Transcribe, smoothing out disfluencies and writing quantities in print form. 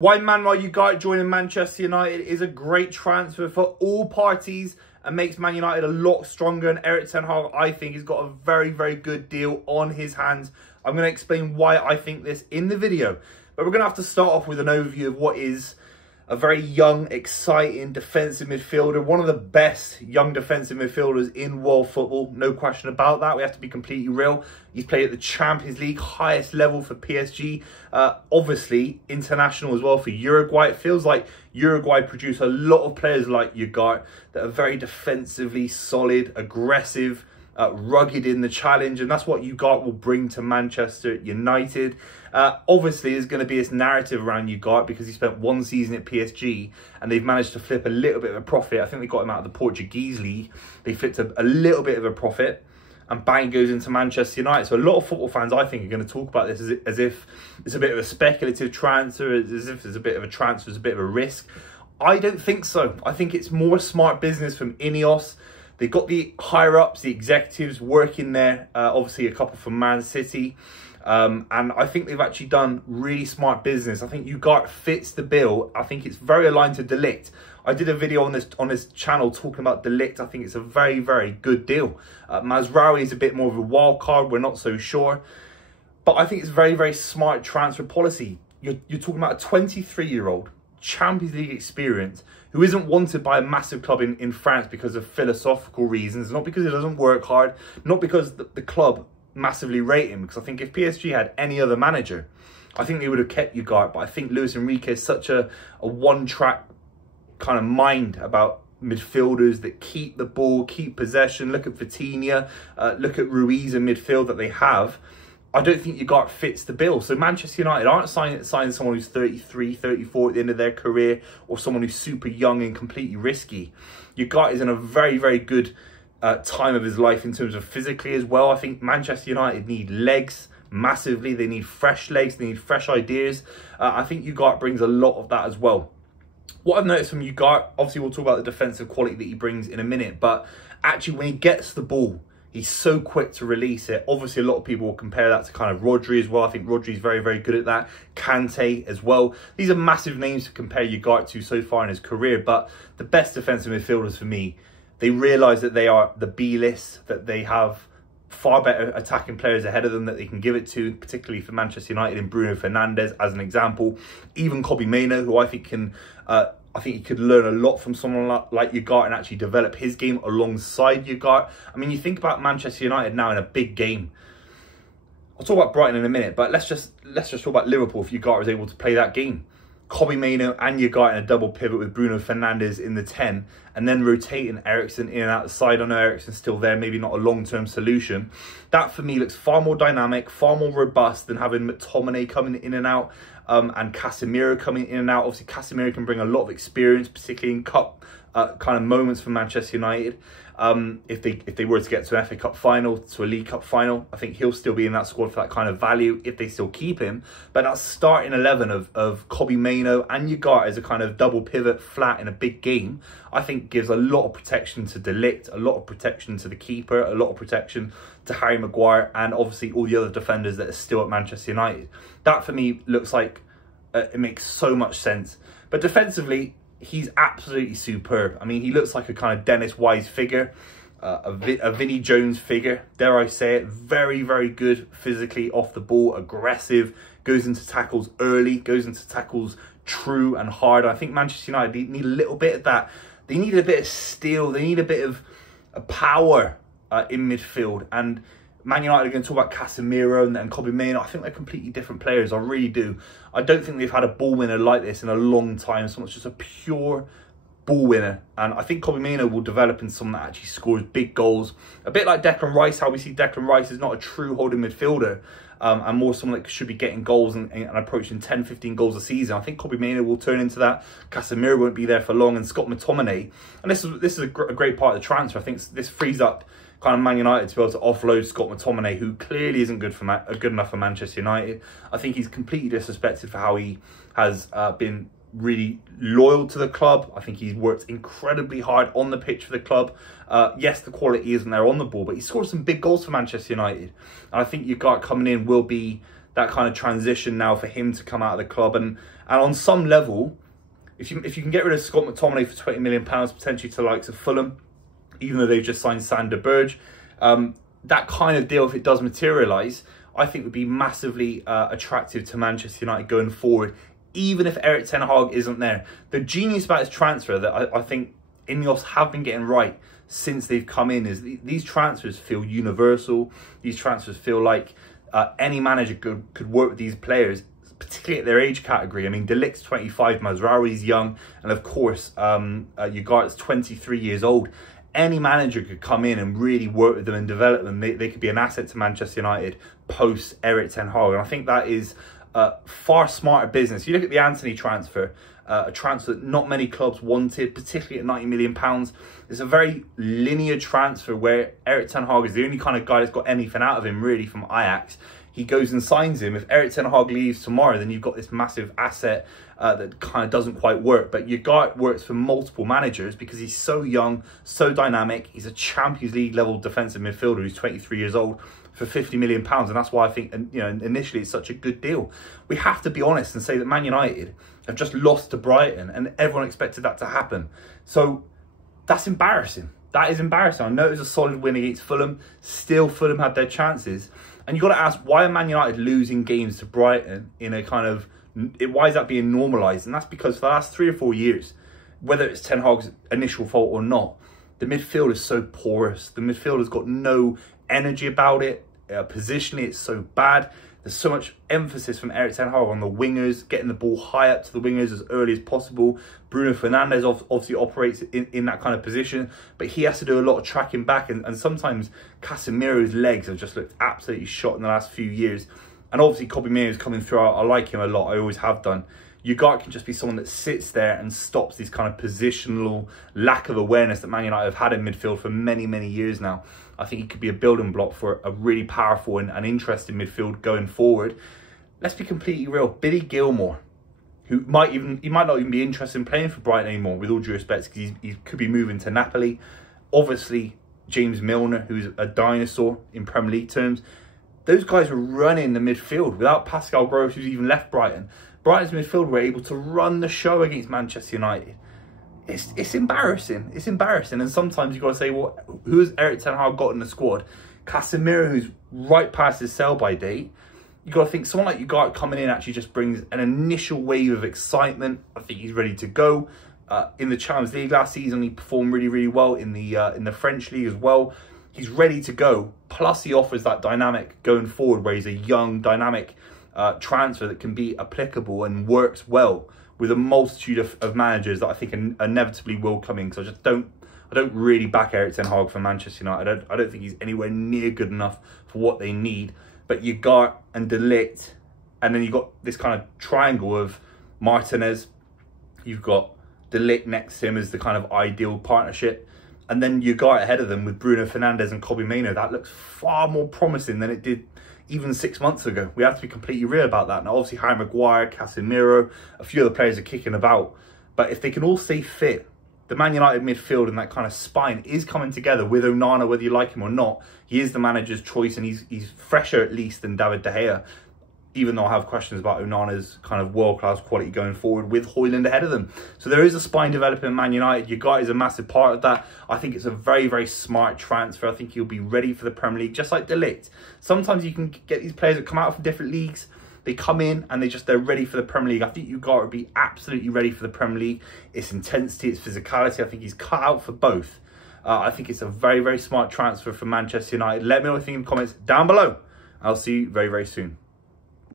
Why Manuel Ugarte joining Manchester United is a great transfer for all parties and makes Man United a lot stronger. And Erik ten Hag, I think, has got a very, very good deal on his hands. I'm going to explain why I think this in the video. But we're going to have to start off with an overview of what is a very young, exciting defensive midfielder. One of the best young defensive midfielders in world football. No question about that. We have to be completely real. He's played at the Champions League, highest level for PSG. Obviously, international as well for Uruguay. It feels like Uruguay produce a lot of players like Ugarte that are very defensively solid, aggressive, rugged in the challenge, and that's what Ugarte will bring to Manchester United. Obviously, there's going to be this narrative around Ugarte because he spent one season at PSG and they've managed to flip a little bit of a profit. I think they got him out of the Portuguese league. They flipped a little bit of a profit, and bang, goes into Manchester United. So a lot of football fans, I think, are going to talk about this as if it's a bit of a speculative transfer, as if it's a bit of a transfer, it's a bit of a risk. I don't think so. I think it's more smart business from Ineos. They've got the higher-ups, the executives working there, obviously a couple from Man City. And I think they've actually done really smart business. I think Ugarte fits the bill. I think it's very aligned to De Ligt. I did a video on this channel talking about De Ligt. I think it's a very, very good deal. Mazraoui is a bit more of a wild card. We're not so sure. But I think it's very, very smart transfer policy. You're talking about a 23-year-old, Champions League experience, who isn't wanted by a massive club in France because of philosophical reasons, not because he doesn't work hard, not because the club massively rate him. Because I think if PSG had any other manager, I think they would have kept Ugarte. But I think Luis Enrique is such a one-track kind of mind about midfielders that keep the ball, keep possession. Look at Vitinha, look at Ruiz in midfield that they have. I don't think Ugarte fits the bill. So Manchester United aren't signing someone who's 33, 34 at the end of their career, or someone who's super young and completely risky. Ugarte is in a very, very good time of his life in terms of physically as well. I think Manchester United need legs massively. They need fresh legs. They need fresh ideas. I think Ugarte brings a lot of that as well. What I've noticed from Ugarte, obviously we'll talk about the defensive quality that he brings in a minute, but actually when he gets the ball, he's so quick to release it. Obviously, a lot of people will compare that to kind of Rodri as well. I think Rodri's very, very good at that. Kante as well. These are massive names to compare Ugarte to so far in his career. But the best defensive midfielders for me, they realise that they are the B-list, that they have far better attacking players ahead of them that they can give it to, particularly for Manchester United in Bruno Fernandes as an example. Even Kobbie Mainoo, who I think can... I think he could learn a lot from someone like Ugarte and actually develop his game alongside Ugarte. I mean, you think about Manchester United now in a big game. I'll talk about Brighton in a minute, but let's just talk about Liverpool if Ugarte was able to play that game. Kobbie Mainoo and Ugarte in a double pivot with Bruno Fernandes in the 10, and then rotating Eriksen in and out the side. I know Eriksen's still there, maybe not a long-term solution. That for me looks far more dynamic, far more robust than having McTominay coming in and out and Casemiro coming in and out. Obviously, Casemiro can bring a lot of experience, particularly in cup kind of moments for Manchester United. If they were to get to an FA Cup final, to a League Cup final, I think he'll still be in that squad for that kind of value if they still keep him. But that starting 11 of Kobbie Mainoo and Ugarte as a kind of double pivot flat in a big game, I think gives a lot of protection to De Ligt, a lot of protection to the keeper, a lot of protection to Harry Maguire, and obviously all the other defenders that are still at Manchester United. That for me looks like it makes so much sense. But defensively, he's absolutely superb. I mean, he looks like a kind of Dennis Wise figure, a Vinnie Jones figure, dare I say it. Very, very good physically off the ball, aggressive, goes into tackles early, goes into tackles true and hard. I think Manchester United need a little bit of that. They need a bit of steel. They need a bit of power in midfield. And Man United are going to talk about Casemiro and Kobbie Mainoo. I think they're completely different players. I really do. I don't think they've had a ball winner like this in a long time. Someone's just a pure ball winner. And I think Kobbie Mainoo will develop in someone that actually scores big goals. A bit like Declan Rice, how we see Declan Rice is not a true holding midfielder. And more someone that should be getting goals and approaching 10, 15 goals a season. I think Kobbie Mainoo will turn into that. Casemiro won't be there for long. And Scott McTominay. And this is a great part of the transfer. I think this frees up kind of Man United to be able to offload Scott McTominay, who clearly isn't good enough for Manchester United. I think he's completely disrespected for how he has been really loyal to the club. I think he's worked incredibly hard on the pitch for the club. Yes, the quality isn't there on the ball, but he scored some big goals for Manchester United. And I think Ugarte coming in will be that kind of transition now for him to come out of the club. And on some level, if you can get rid of Scott McTominay for £20 million, potentially to the likes of Fulham, even though they've just signed Sander Berge, that kind of deal, if it does materialise, I think would be massively attractive to Manchester United going forward, even if Erik ten Hag isn't there. The genius about his transfer that I think Ineos have been getting right since they've come in is these transfers feel universal. These transfers feel like any manager could work with these players, particularly at their age category. I mean, De Ligt's 25, Mazraoui's young, and of course, Ugarte's 23 years old. Any manager could come in and really work with them and develop them. They could be an asset to Manchester United post Erik ten Hag. And I think that is far smarter business. You look at the Antony transfer, a transfer that not many clubs wanted, particularly at £90 million. It's a very linear transfer where Erik ten Hag is the only kind of guy that's got anything out of him, really, from Ajax. He goes and signs him. If Erik ten Hag leaves tomorrow, then you've got this massive asset that kind of doesn't quite work. But Ugarte works for multiple managers because he's so young, so dynamic. He's a Champions League level defensive midfielder who's 23 years old for £50 million. And that's why I think, initially it's such a good deal. We have to be honest and say that Man United have just lost to Brighton, and everyone expected that to happen. So that's embarrassing. That is embarrassing. I know it was a solid win against Fulham. Still, Fulham had their chances. And you've got to ask, why are Man United losing games to Brighton in a kind of... Why is that being normalised? And that's because for the last 3 or 4 years, whether it's Ten Hag's initial fault or not, the midfield is so porous. The midfield has got no energy about it. Positionally, it's so bad. There's so much emphasis from Erik ten Hag on the wingers, getting the ball high up to the wingers as early as possible. Bruno Fernandes obviously operates in that kind of position, but he has to do a lot of tracking back, and sometimes Casemiro's legs have just looked absolutely shot in the last few years. And obviously Kobbie Mainoo's coming through. I like him a lot. I always have done. Ugarte can just be someone that sits there and stops this kind of positional lack of awareness that Man United have had in midfield for many, many years now. I think he could be a building block for a really powerful and interesting midfield going forward. Let's be completely real. Billy Gilmour, who might not even be interested in playing for Brighton anymore, with all due respect, because he could be moving to Napoli. Obviously, James Milner, who's a dinosaur in Premier League terms. Those guys were running the midfield without Pascal Gross, who's even left Brighton. Brighton's midfield were able to run the show against Manchester United. It's embarrassing. It's embarrassing. And sometimes you've got to say, well, who has Erik ten Hag got in the squad? Casemiro, who's right past his sell-by date. You've got to think someone like Ugarte coming in actually just brings an initial wave of excitement. I think he's ready to go. In the Champions League last season, he performed really, really well in the French league as well. He's ready to go. Plus, he offers that dynamic going forward where he's a young, dynamic transfer that can be applicable and works well with a multitude of managers that I think inevitably will come in. Because I don't really back Erik ten Hag for Manchester United. I don't think he's anywhere near good enough for what they need. But Ugarte and De Ligt, and then you've got this kind of triangle of Martinez. You've got De Ligt next to him as the kind of ideal partnership. And then Ugarte ahead of them with Bruno Fernandes and Kobbie Mainoo. That looks far more promising than it did even 6 months ago. We have to be completely real about that. Now, obviously, Harry Maguire, Casemiro, a few other players are kicking about. But if they can all stay fit, the Man United midfield and that kind of spine is coming together with Onana, whether you like him or not. He is the manager's choice, and he's fresher at least than David De Gea, even though I have questions about Onana's kind of world-class quality going forward with Højlund ahead of them. So there is a spine developing in Man United. Ugarte is a massive part of that. I think it's a very, very smart transfer. I think he'll be ready for the Premier League, just like De Ligt. Sometimes you can get these players that come out from different leagues. They come in and they're ready for the Premier League. I think Ugarte would be absolutely ready for the Premier League. Its intensity, its physicality, I think he's cut out for both. I think it's a very, very smart transfer for Manchester United. Let me know what you think in the comments down below. I'll see you very, very soon.